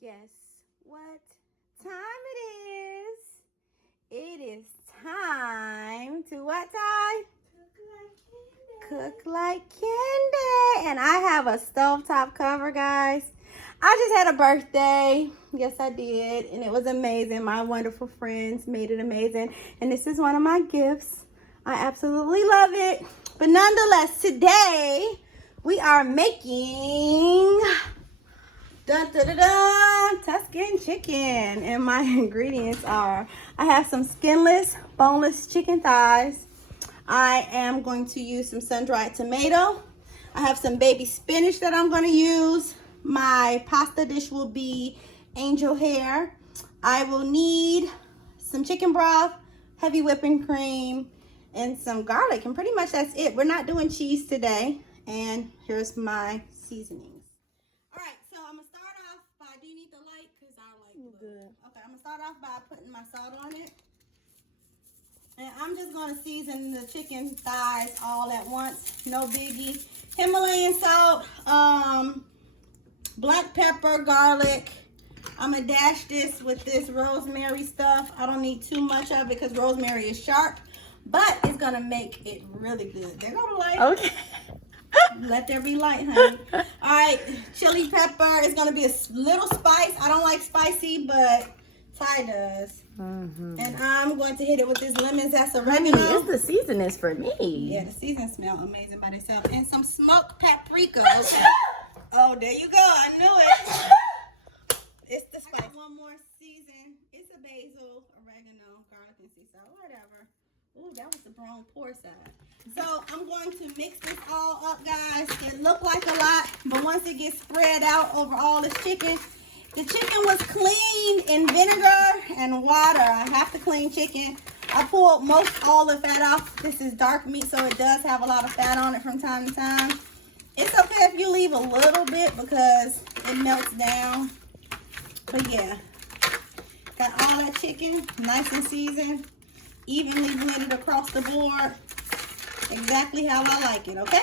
Guess what time it is? It is time to what time? Cook like candy. And I have a stovetop cover, guys. I just had a birthday. Yes, I did. And it was amazing. My wonderful friends made it amazing. And this is one of my gifts. I absolutely love it. But nonetheless, today we are making Tuscan chicken. And my ingredients are, I have some skinless, boneless chicken thighs. I am going to use some sun-dried tomato. I have some baby spinach that I'm going to use. My pasta dish will be angel hair. I will need some chicken broth, heavy whipping cream, and some garlic. And pretty much that's it. We're not doing cheese today. And here's my seasonings. All right, so I'm going to start off by, do you need the light? Because I like good. Okay, I'm going to start off by putting my salt on it. And I'm just going to season the chicken thighs all at once. No biggie. Himalayan salt, black pepper, garlic. I'm going to dash this with this rosemary stuff. I don't need too much of it because rosemary is sharp. But it's going to make it really good. There go the light. Okay. Let there be light, honey. All right. Chili pepper. It's going to be a little spice. I don't like spicy, but Ty does. And I'm going to hit it with this lemon zest oregano. Honey, it's the seasoning for me. Yeah, the seasoning smells amazing by itself. And some smoked paprika. Okay. Oh, there you go. I knew it. It's the spice. One more season. It's a basil, oregano, garlic, and sea salt, whatever. Ooh, that was the wrong pour side. So I'm going to mix this all up, guys. It looked like a lot, but once it gets spread out over all this chicken, the chicken was cleaned in vinegar and water. I have to clean chicken. I pulled most all the fat off. This is dark meat, so it does have a lot of fat on it from time to time. It's okay if you leave a little bit because it melts down. But yeah, got all that chicken nice and seasoned, evenly blended across the board. Exactly how I like it, okay?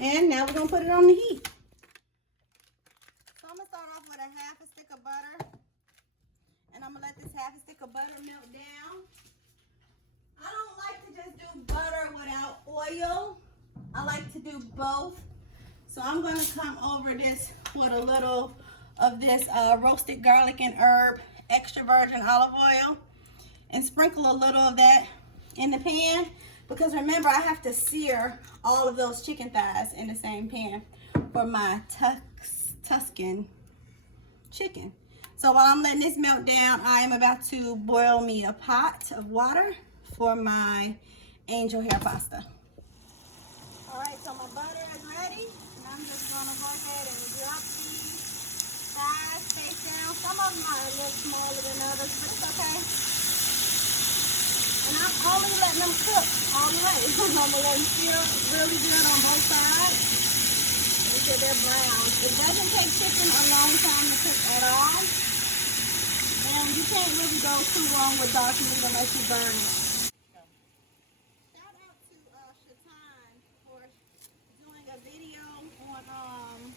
And now we're going to put it on the heat. With a half a stick of butter, and I'm gonna let this half a stick of butter melt down. I don't like to just do butter without oil. I like to do both. So I'm gonna come over this with a little of this roasted garlic and herb extra virgin olive oil and sprinkle a little of that in the pan, because remember I have to sear all of those chicken thighs in the same pan for my Tuscan chicken. So while I'm letting this melt down, I am about to boil me a pot of water for my angel hair pasta. All right, so my butter is ready, and I'm just gonna go ahead and drop these thighs face down. Some of them are a little smaller than others, but it's okay. And I'm only letting them cook all the way. I'm gonna let them sear really good on both sides. They're brown. It doesn't take chicken a long time to cook at all. And you can't really go too wrong with dark meat unless you burn it. Shout out to Shatan for doing a video on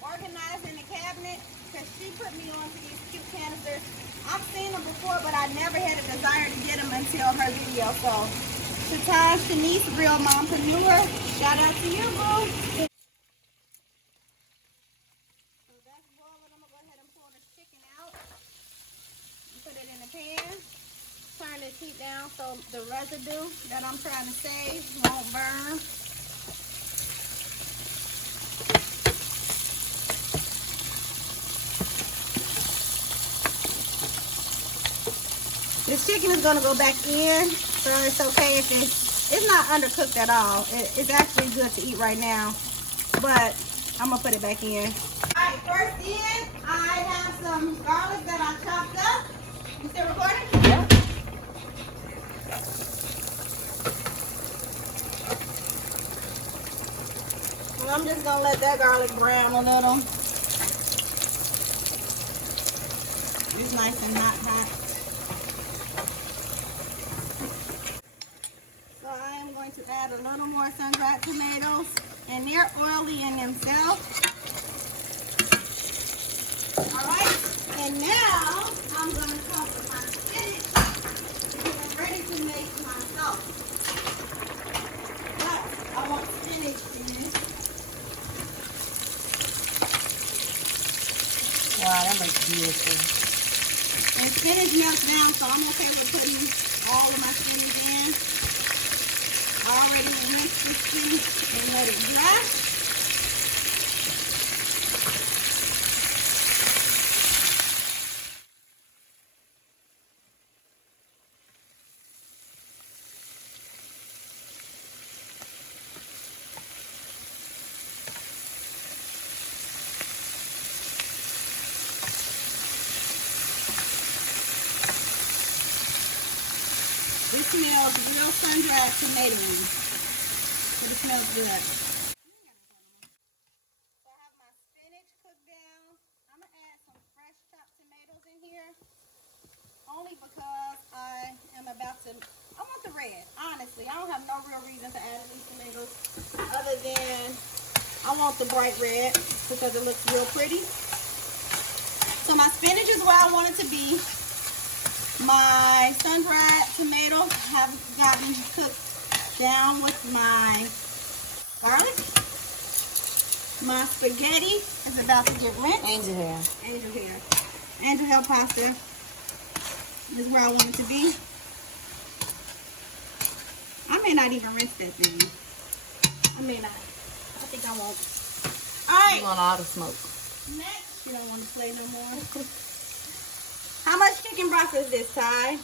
organizing the cabinet, because she put me onto these cute canisters. I've seen them before, but I never had a desire to get them until her video. So Shatan, Shanice, Real Mompreneur, shout out to you, boo. Turn this heat down so the residue that I'm trying to save won't burn. This chicken is going to go back in, so it's okay if it's not undercooked at all. It's actually good to eat right now, but I'm going to put it back in. All right, first in, I have some garlic that I chopped up. You still recording? Yeah. And I'm just going to let that garlic brown a little. It's nice and not hot. So I am going to add a little more sun-dried tomatoes. And they're oily in themselves. Wow, that looks beautiful. And spinach melts down, so I'm okay with putting all of my spinach in. I already rinsed the spinach and let it dry. It smells real sun-dried tomatoes. So it smells good. So I have my spinach cooked down. I'm going to add some fresh chopped tomatoes in here. Only because I am about to, I want the red, honestly. I don't have no real reason to add these tomatoes other than I want the bright red because it looks real pretty. So my spinach is where I want it to be. My sun-dried tomatoes have gotten cooked down with my garlic. My spaghetti is about to get rinsed. Angel hair. Angel hair. Angel hair pasta is where I want it to be. I may not even rinse that thing. I may not. I think I won't. Alright. You want all the smoke. Next, you don't want to play no more. How much chicken broth is this, Ty?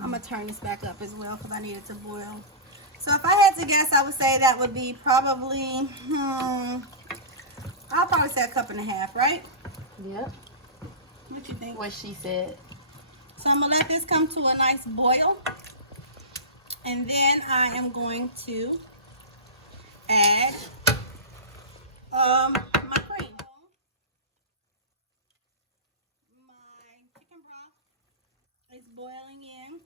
I'm going to turn this back up as well because I need it to boil. So if I had to guess, I would say that would be probably, I'll probably say 1.5 cups, right? Yep. What you think? What she said. So I'm going to let this come to a nice boil. And then I am going to add my cream. My chicken broth is boiling in.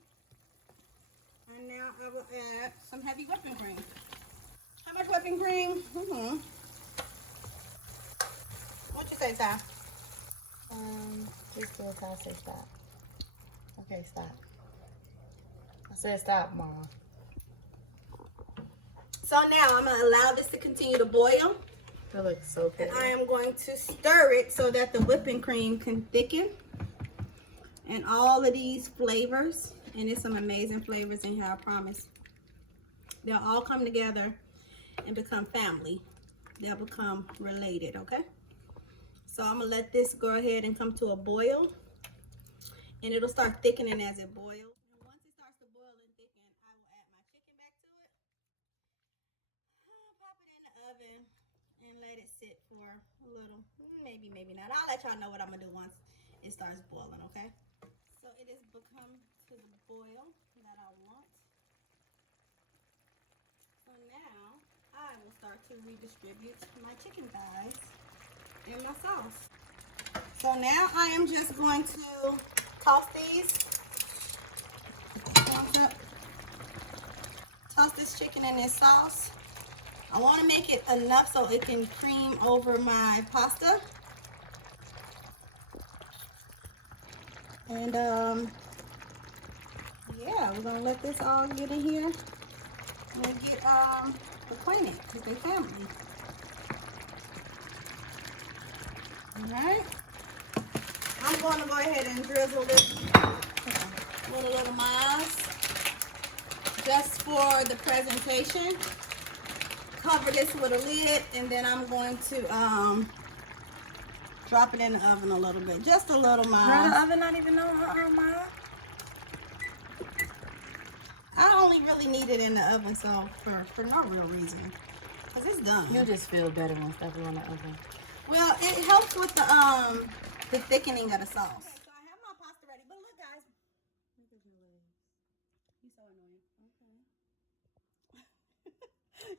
And now I will add some heavy whipping cream. How much whipping cream? What you say, Ty? Just do I say stop. Okay, stop. I said stop, Mama. So now I'm going to allow this to continue to boil. It looks so good. And I am going to stir it so that the whipping cream can thicken. And all of these flavors, and there's some amazing flavors in here, I promise. They'll all come together and become family. They'll become related, okay? So I'm going to let this go ahead and come to a boil. And it'll start thickening as it boils. And once it starts to boil and thicken, I will add my chicken back to it. I'll pop it in the oven and let it sit for a little, maybe not. I'll let y'all know what I'm going to do once it starts boiling, okay? So it has become to the boil that I want. So now I will start to redistribute my chicken thighs in my sauce. So now I am just going to toss these. Toss this chicken in this sauce. I want to make it enough so it can cream over my pasta. And yeah, we're gonna let this all get in here and get acquainted with their family. Alright. I'm gonna go ahead and drizzle this with a little miles just for the presentation. Cover this with a lid, and then I'm going to drop it in the oven a little bit, just a little miles. The oven not even on Mama? I only really need it in the oven, so for no real reason, cause it's done. You'll just feel better when stuff is in the oven. Well, it helps with the thickening of the sauce. Okay, so I have my pasta ready, but look, guys. You're so annoying. Okay.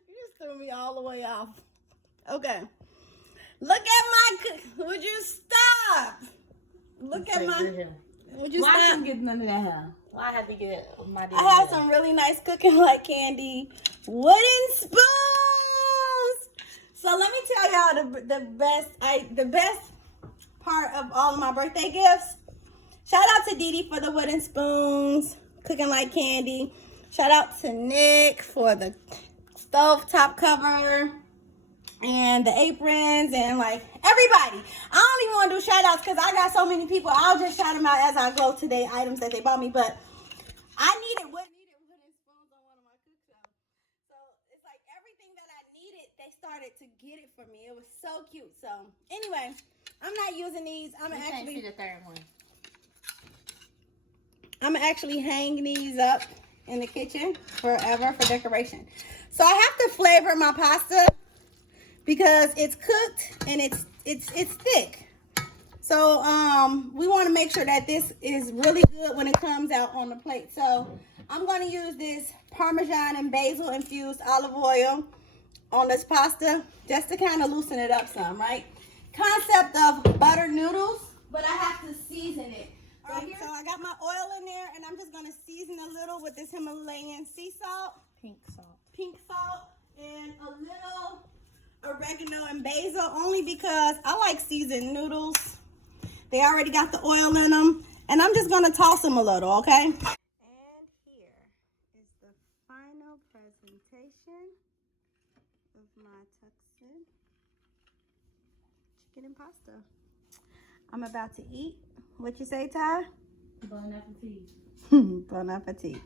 You just threw me all the way off. Okay. Look at my. Would you stop? Look at my. Would you Why stop? I didn't get none of that hair? Why I had to get my. I have some really nice cooking like candy wooden spoons. So let me tell y'all the best part of all of my birthday gifts. Shout out to Dee Dee for the wooden spoons, cooking like candy. Shout out to Nick for the stove top cover. and the aprons and like everybody. I don't even want to do shout outs because I got so many people. I'll just shout them out as I go to the items that they bought me. But I needed wooden spoons on one of my cook shows. So it's like everything that I needed, they started to get it for me. It was so cute. So anyway, I'm not using these. I'm You can't see the third one. I'm gonna actually hang these up in the kitchen forever for decoration. So I have to flavor my pasta because it's cooked and it's thick. So we want to make sure that this is really good when it comes out on the plate. So I'm going to use this Parmesan and basil infused olive oil on this pasta just to kind of loosen it up some, right? Concept of butter noodles, but I have to season it. All right, so I got my oil in there and I'm just going to season a little with this Himalayan sea salt. Pink salt and a little oregano and basil, only because I like seasoned noodles. They already got the oil in them, and I'm just gonna toss them a little, okay? And here is the final presentation of my Tuscan chicken and pasta. I'm about to eat. What you say, Ty? Bon appetit. Bon appetit.